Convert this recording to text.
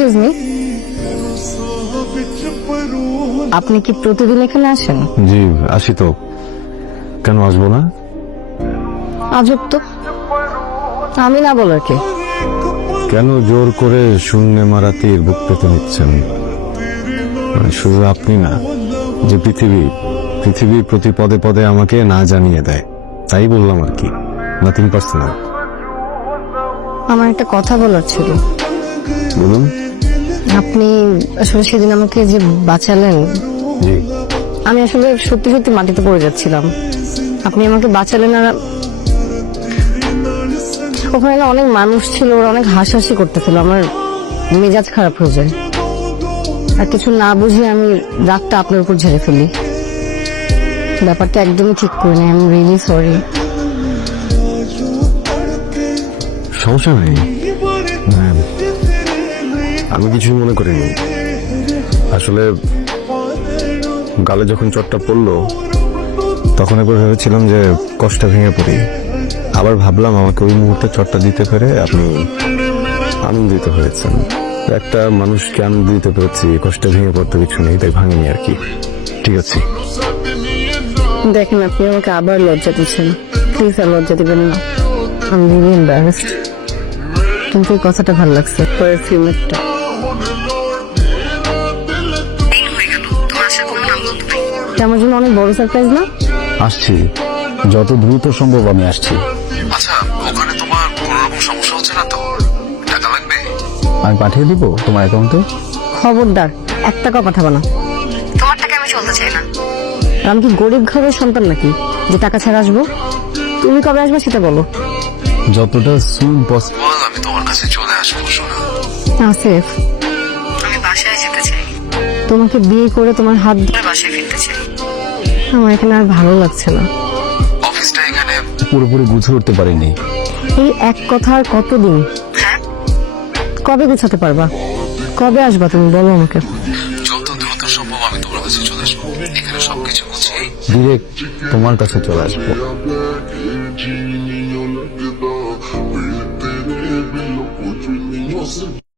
Excuse me, আপনি কি প্রতিদিন এখানে আসেন? জি আসি তো, কেন আসবো না? আজব তো, আমি না বলার কে? কেন জোর করে শূন্যে মারা তীর বুক পেতে নিচ্ছেন? মানে শুধু আপনি না, যে পৃথিবীর প্রতি পদে পদে আমাকে না জানিয়ে দেয়, তাই বললাম আর কি, নাথিং পার্সোনাল। আমার একটা কথা বলার ছিল। বলুন। আপনি আসলে সেদিন আমাকে যে বাঁচালেন, জি আমি আসলে সত্যি সত্যি মাটিতে পড়ে যাচ্ছিলাম, আপনি আমাকে বাঁচালেন। আর ওখানে না অনেক মানুষ ছিল, ওরা অনেক হাসাহাসি করতেছিল, আমার মেজাজ খারাপ হয়ে যায়। আর কিছু না বুঝে আমি রাগটা আপনার উপর ঝেড়ে ফেলি। ব্যাপারটা একদমই ঠিক করে নেই, আই এম রিয়েলি সরি। সমস্যা নেই, আমি কিছুই মনে করিনি। আসলে গালে যখন চোটটা পড়লো তখন একবার ভেবেছিলাম যে কষ্ট ভেঙে পড়ি, আবার ভাবলাম আমাকে ওই মুহূর্তে চোটটা দিতে পেরে আপনি আনন্দিত হয়েছেন। একটা মানুষকে আনন্দ দিতে পেরেছি, কষ্ট ভেঙে পড়তে কিছু নেই, তাই ভাঙিনি আর কি। ঠিক আছে, দেখেন আপনি আমাকে আবার লজ্জা দিচ্ছেন, প্লিজ আর লজ্জা দিবেন না। আমি রিয়েলি এম্বারাসড, কিন্তু এই কথাটা ভালো লাগছে, পারফিউমেরটা। আমার জন্য অনেক বড় সারপ্রাইজ না? আসছি, যত দ্রুত সম্ভব আমি আসছি। আচ্ছা, ওখানে তোমার কোনো রকম সমস্যা হচ্ছে না তো? টাকা লাগবে? আমি পাঠিয়ে দিব তোমার অ্যাকাউন্টে। খবরদার একটা কথা বলো, তোমার টাকা আমি চলতে চাই না। আমি কি গরিব ঘরের সন্তান নাকি যে টাকা ছাড়া আসবো? তুমি কবে আসবে সেটা বলো। যতটা সুন পসিবল। বল, আমি তোমার কাছে চলে আসবো। শোনা, আসিফ, আমি বাসায় যেতে চাই, তোমাকে বিয়ে করে তোমার হাত ধরে বাসায় ফিরতে চাই। আমার এখানে আর ভালো লাগছে না। অফিসটা এখানে। পুরোপুরি বুঝে উঠতে পারিনি। এই এক কথা আর কতদিন? কবে গুছাতে পারবা? কবে আসবা তুমি বলো আমাকে। যত দ্রুত সম্ভব আমি তোমার কাছে চলে আসবো। এখানে সবকিছু গুছিয়ে ডিরেক্ট তোমার কাছে চলে আসবো।